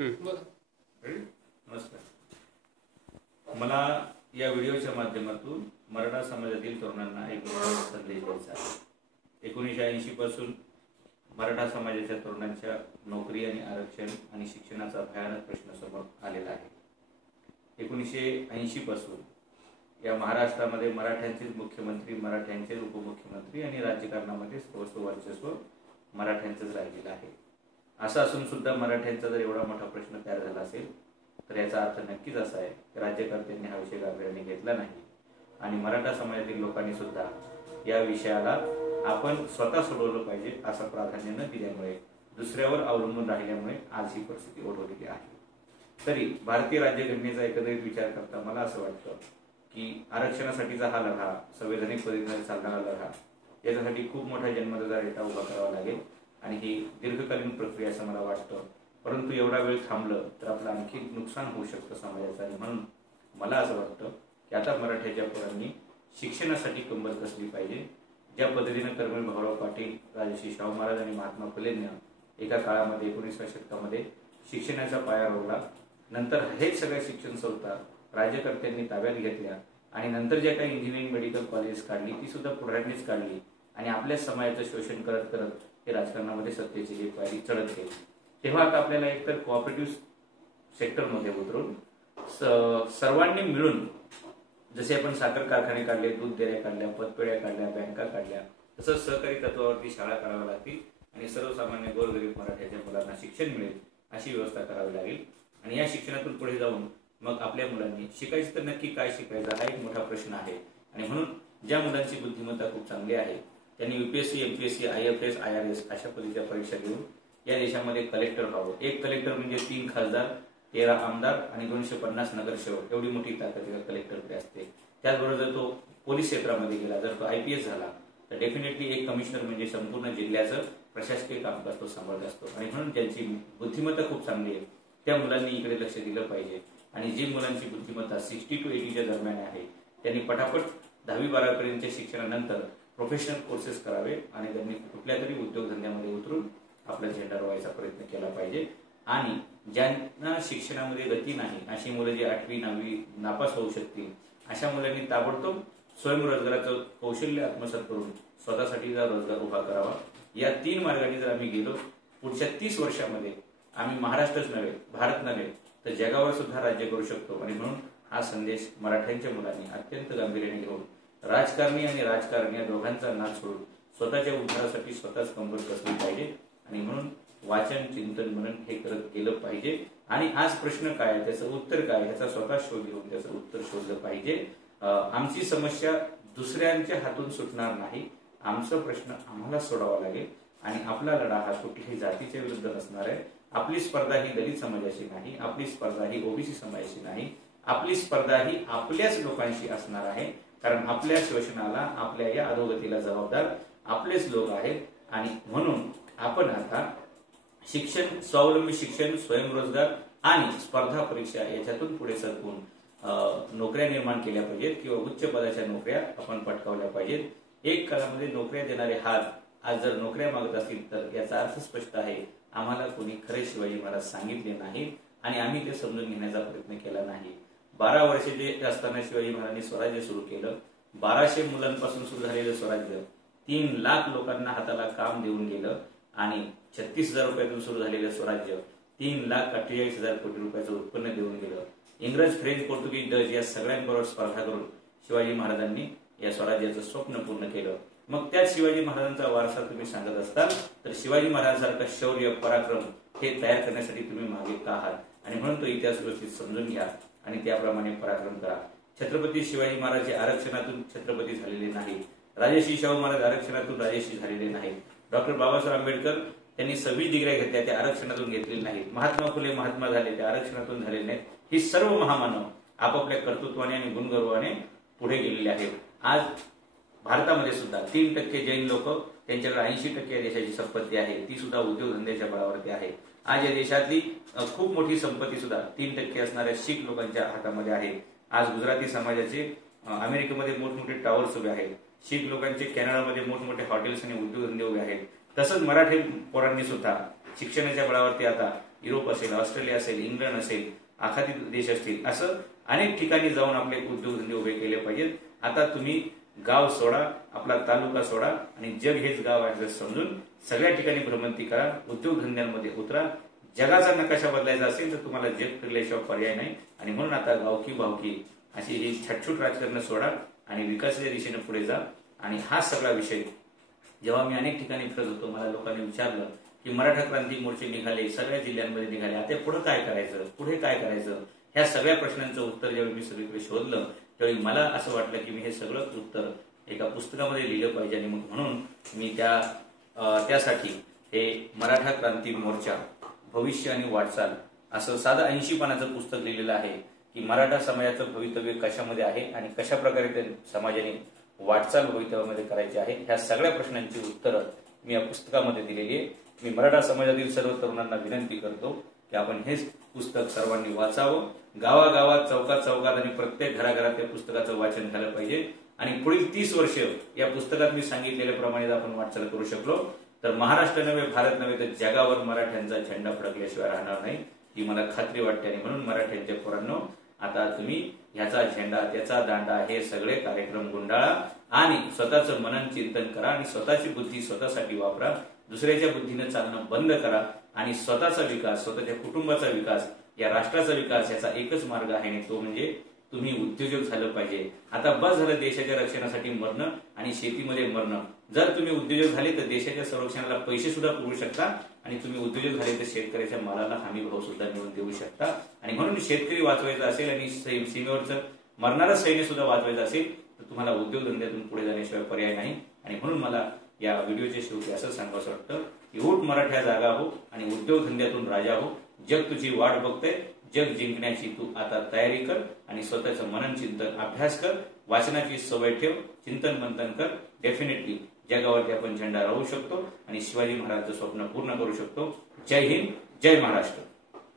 नमस्कार. मला या व्हिडिओच्या माध्यमातून मराठा समाजातील तरुणांना एक संदेश द्यायचा आहे. 1980 पासून मराठा समाजाच्या तरुणांच्या नोकरी आणि आरक्षण आणि शिक्षणाचा भयानक प्रश्न समोर आलेला आहे. 1980 पासून या महाराष्ट्रामध्ये मराठ्यांचेच मुख्यमंत्री, मराठ्यांचे उपमुख्यमंत्री आणि राज्यकारणामध्ये सर्वस्व वर्चस्व मराठ्यांचंच राहिलेलं आहे. असं असून सुद्धा मराठ्यांचा जर एवढा मोठा प्रश्न तयार झाला असेल तर याचा अर्थ नक्कीच असा आहे की राज्यकर्त्यांनी हा विषय गांभीर्याने घेतला नाही आणि मराठा समाजातील लोकांनी सुद्धा या विषयाला आपण स्वतः सोडवलं पाहिजे असं प्राधान्य न दिल्यामुळे, दुसऱ्यावर अवलंबून राहिल्यामुळे आज ही परिस्थिती ओढवलेली आहे. तरी भारतीय राज्यघटनेचा एकंदरीत विचार करता मला असं वाटतं की आरक्षणासाठीचा हा लढा, संवैधानिक पद्धतीने चालणारा लढा, याच्यासाठी खूप मोठा जन्मदाता रेटा उभा करावा लागेल आणि ही दीर्घकालीन प्रक्रिया असं मला वाटतं. परंतु एवढा वेळ थांबलं तर आपलं आणखी नुकसान होऊ शकतं समाजाचं आणि म्हणून मला असं वाटतं की आता मराठ्याच्या पोरांनी शिक्षणासाठी कंबर कसली पाहिजे. ज्या पद्धतीने कर्मवीर भाऊराव पाटील, राजर्षी शाहू महाराज आणि महात्मा फुलेंनी एका काळामध्ये 19व्या शतकामध्ये शिक्षणाचा पाया रोवला, नंतर हेच सगळ्या शिक्षण संस्था राज्यकर्त्यांनी ताब्यात घेतल्या आणि नंतर ज्या काही इंजिनिअरिंग मेडिकल कॉलेज काढली ती सुद्धा पुढाऱ्यांनीच काढली आणि आपल्याच समाजाचं शोषण करत करत हे राजकारणामध्ये सत्तेची एक पायरी चढत गेली. तेव्हा आता आपल्याला एकतर कोऑपरेटिव्ह सेक्टरमध्ये उतरून सर्वांनी मिळून, जसे आपण साखर कारखाने काढले, दूध डेऱ्या काढल्या, पतपेढ्या काढल्या, बँका काढल्या, तसंच सहकारी तत्वावरती शाळा काढाव्या लागतील आणि सर्वसामान्य गोरगरीब मराठ्याच्या मुलांना शिक्षण मिळेल अशी व्यवस्था करावी लागेल. आणि या शिक्षणातून पुढे जाऊन मग आपल्या मुलांनी शिकायचं तर नक्की काय शिकायचं हा एक मोठा प्रश्न आहे. आणि म्हणून ज्या मुलांची बुद्धिमत्ता खूप चांगली आहे त्यांनी UPSC, MPSC, IFS, IRS अशा परीक्षा देऊन या देशामध्ये कलेक्टर व्हावं. एक कलेक्टर म्हणजे 3 खासदार, 13 आमदार आणि 250 नगरसेवक एवढी मोठी ताकद एका कलेक्टरकडे असते. त्याचबरोबर जर तो पोलीस क्षेत्रामध्ये गेला, जर तो IPS झाला तर डेफिनेटली एक कमिशनर म्हणजे संपूर्ण जिल्ह्याचं प्रशासकीय कामकाज तो सांभाळत असतो. आणि म्हणून ज्यांची बुद्धिमत्ता खूप चांगली आहे त्या मुलांनी इकडे लक्ष दिलं पाहिजे. आणि जी मुलांची बुद्धिमत्ता 60 to 80च्या दरम्यान आहे त्यांनी पटापट 10वी-12वी पर्यंतच्या शिक्षणानंतर प्रोफेशनल कोर्सेस करावे आणि त्यांनी कुठल्या तरी उद्योगधंद्यामध्ये उतरून आपला झेंडा रोवायचा प्रयत्न केला पाहिजे. आणि ज्यांना शिक्षणामध्ये गती नाही अशी मुलं जी 8वी 9वी नापास होऊ शकतील अशा मुलांनी ताबडतोब स्वयंरोजगाराचं कौशल्य आत्मसात करून स्वतःसाठीचा रोजगार उभा करावा. या 3 मार्गाने जर आम्ही गेलो पुढच्या 30 वर्षामध्ये आम्ही महाराष्ट्रच नव्हे, भारत नव्हे तर जगावर सुद्धा राज्य करू शकतो. आणि म्हणून हा संदेश मराठ्यांच्या मुलांनी अत्यंत गांभीर्याने घेऊन राजकारणी आणि राजकारण या दोघांचा नाद सोडून स्वतःच्या उद्धारासाठी स्वतःच कंबर कसली पाहिजे. आणि म्हणून वाचन, चिंतन, मनन हे करत गेलं पाहिजे. आणि आज प्रश्न काय, त्याचं उत्तर काय, ह्याचा स्वतः शोध घेऊन त्याचं उत्तर शोधलं पाहिजे. आमची समस्या दुसऱ्यांच्या हातून सुटणार नाही. आमचा प्रश्न आम्हाला सोडावा लागेल आणि आपला लढा हा कुठल्याही जातीच्या विरुद्ध नसणार आहे. आपली स्पर्धा ही दलित समाजाशी नाही, आपली स्पर्धा ही OBC समाजाशी नाही, आपली स्पर्धा ही आपल्याच लोकांशी असणार आहे. कारण आपल्या शोषणाला, आपल्या या अधोगतीला जबाबदार आपलेच लोक आहेत. आणि म्हणून आपण आता शिक्षण, स्वावलंबी शिक्षण, स्वयंरोजगार आणि स्पर्धा परीक्षा याच्यातून पुढे सरकून नोकऱ्या निर्माण केल्या पाहिजेत किंवा उच्च पदाच्या नोकऱ्या आपण पटकावल्या पाहिजेत. एक काळामध्ये नोकऱ्या देणारे हात आज जर नोकऱ्या मागत असतील तर याचा अर्थ स्पष्ट आहे, आम्हाला कोणी खरे शिवाजी महाराज सांगितले नाही आणि आम्ही ते समजून घेण्याचा प्रयत्न केला नाही. 12 वर्षाचे असताना शिवाजी महाराजांनी स्वराज्य सुरू केलं. 1200 मुलांपासून सुरू झालेलं स्वराज्य 3 लाख लोकांना हाताला काम देऊन गेलं आणि 36,000 रुपयातून सुरू झालेलं स्वराज्य 3,48,000 कोटी रुपयाचं उत्पन्न देऊन गेलं. इंग्रज, फ्रेंच, पोर्तुगीज, डच या सगळ्यांबरोबर स्पर्धा करून शिवाजी महाराजांनी या स्वराज्याचं स्वप्न पूर्ण केलं. मग त्याच शिवाजी महाराजांचा वारसा तुम्ही सांगत असताल तर शिवाजी महाराजांसारखं शौर्य, पराक्रम हे तयार करण्यासाठी तुम्ही मागे का आहात. आणि म्हणून तो इतिहास व्यवस्थित समजून घ्या आणि त्याप्रमाणे पराक्रम करा. छत्रपती शिवाजी महाराज हे आरक्षणातून छत्रपती झालेले नाही, राजर्षी शाहू महाराज आरक्षणातून राजर्षी झालेले नाही, डॉक्टर बाबासाहेब आंबेडकर त्यांनी 26 डिग्र्या घेतल्या त्या आरक्षणातून घेतलेल्या नाहीत, महात्मा फुले महात्मा झाले त्या आरक्षणातून झालेले नाहीत. ही सर्व महामानव आपापल्या कर्तृत्वाने आणि गुणगौरवाने पुढे गेलेले आहेत. आज भारतामध्ये सुद्धा 3% जैन लोक, त्यांच्याकडे 80% या देशाची संपत्ती आहे, ती सुद्धा उद्योगधंद्याच्या बळावरती आहे. आज या देशातली खूप मोठी संपत्ती सुद्धा 3% असणाऱ्या शीख लोकांच्या हातामध्ये आहे. आज गुजराती समाजाचे अमेरिकेमध्ये मोठमोठे टावर्स उभे आहेत, शीख लोकांचे कॅनडामध्ये मोठमोठे हॉटेल्स आणि उद्योगधंदे उभे आहेत. तसंच मराठी पोरांनी सुद्धा शिक्षणाच्या बळावरती आता युरोप असेल, ऑस्ट्रेलिया असेल, इंग्लंड असेल, आखाती देश असतील, असं अनेक ठिकाणी जाऊन आपले उद्योगधंदे उभे केले पाहिजेत. आता तुम्ही गाव सोडा, आपला तालुका सोडा आणि जग हेच गाव आहे समजून सगळ्या ठिकाणी भ्रमंती करा, उद्योगधंद्यांमध्ये उतरा. जगाचा नकाशा बदलायचा असेल तर तुम्हाला जग फिरल्याशिवाय पर्याय नाही. आणि म्हणून आता गावकी भावकी अशी ही छटछूट राजकारण सोडा आणि विकासाच्या दिशेने पुढे जा. आणि हा सगळा विषय जेव्हा मी अनेक ठिकाणी फिरत होतो, मला लोकांनी विचारलं की मराठा क्रांती मोर्चे निघाले, सगळ्या जिल्ह्यांमध्ये निघाले, आता पुढे काय करायचं, पुढे काय करायचं, ह्या सगळ्या प्रश्नांचं उत्तर जेव्हा मी सगळीकडे शोधलं त्यावेळी मला असं वाटलं की मी हे सगळं उत्तर एका पुस्तकामध्ये लिहिलं पाहिजे. आणि मग म्हणून मी त्यासाठी हे मराठा क्रांती मोर्चा भविष्य आणि वाटचाल असं साधं 80 पानाचं पुस्तक लिहिलेलं आहे की मराठा समाजाचं भवितव्य कशामध्ये आहे आणि कशा प्रकारे त्या समाजाने वाटचाल भवितव्यामध्ये करायची आहे, ह्या सगळ्या प्रश्नांची उत्तरं मी या पुस्तकामध्ये दिलेली आहे. मी मराठा समाजातील सर्व तरुणांना विनंती करतो की आपण हेच पुस्तक सर्वांनी वाचावं. गावागावात, चौकात चौकात आणि प्रत्येक घराघरात त्या पुस्तकाचं वाचन झालं पाहिजे. आणि पुढील 30 वर्ष या पुस्तकात मी सांगितलेल्याप्रमाणे आपण वाटचाल करू शकलो तर महाराष्ट्र नव्हे, भारत नव्हे तर जगावर मराठ्यांचा झेंडा फडकल्याशिवाय राहणार नाही, ही मला खात्री वाटते. आणि म्हणून मराठ्यांच्या पोरांनो, आता तुम्ही ह्याचा झेंडा, त्याचा दांडा, हे सगळे कार्यक्रम गुंडाळा आणि स्वतःचं मनन चिंतन करा आणि स्वतःची बुद्धी स्वतःसाठी वापरा. दुसऱ्याच्या बुद्धीनं चालणं बंद करा आणि स्वतःचा विकास, स्वतःच्या कुटुंबाचा विकास, या राष्ट्राचा विकास याचा एकच मार्ग आहे आणि तो म्हणजे तुम्ही उद्योजक झालं पाहिजे. आता बस झालं देशाच्या रक्षणासाठी मरणं आणि शेतीमध्ये मरणं. जर तुम्ही उद्योजक झाले तर देशाच्या संरक्षणाला पैसे सुद्धा पुरवू शकता आणि तुम्ही उद्योजक झाले तर शेतकऱ्याच्या मालाला हमी भाव सुद्धा मिळवून देऊ शकता. आणि म्हणून शेतकरी वाचवायचा असेल आणि सीमेवरचं मरणारं सैन्य सुद्धा वाचवायचं असेल तर तुम्हाला उद्योगधंद्यातून पुढे जाण्याशिवाय पर्याय नाही. आणि म्हणून मला या व्हिडिओच्या शेवटी असं सांगावं वाटतं की उठ मराठ्या जागा हो आणि उद्योगधंद्यातून राजा हो. जग तुझी वाट बघते, जग जिंकण्याची तू आता तयारी कर आणि स्वतःचं मनन चिंतन अभ्यास कर, वाचनाची सवय ठेव, चिंतन मंथन कर. डेफिनेटली जगावरती आपण झेंडा राहू शकतो आणि शिवाजी महाराजांचं स्वप्न पूर्ण करू शकतो. जय हिंद, जय महाराष्ट्र.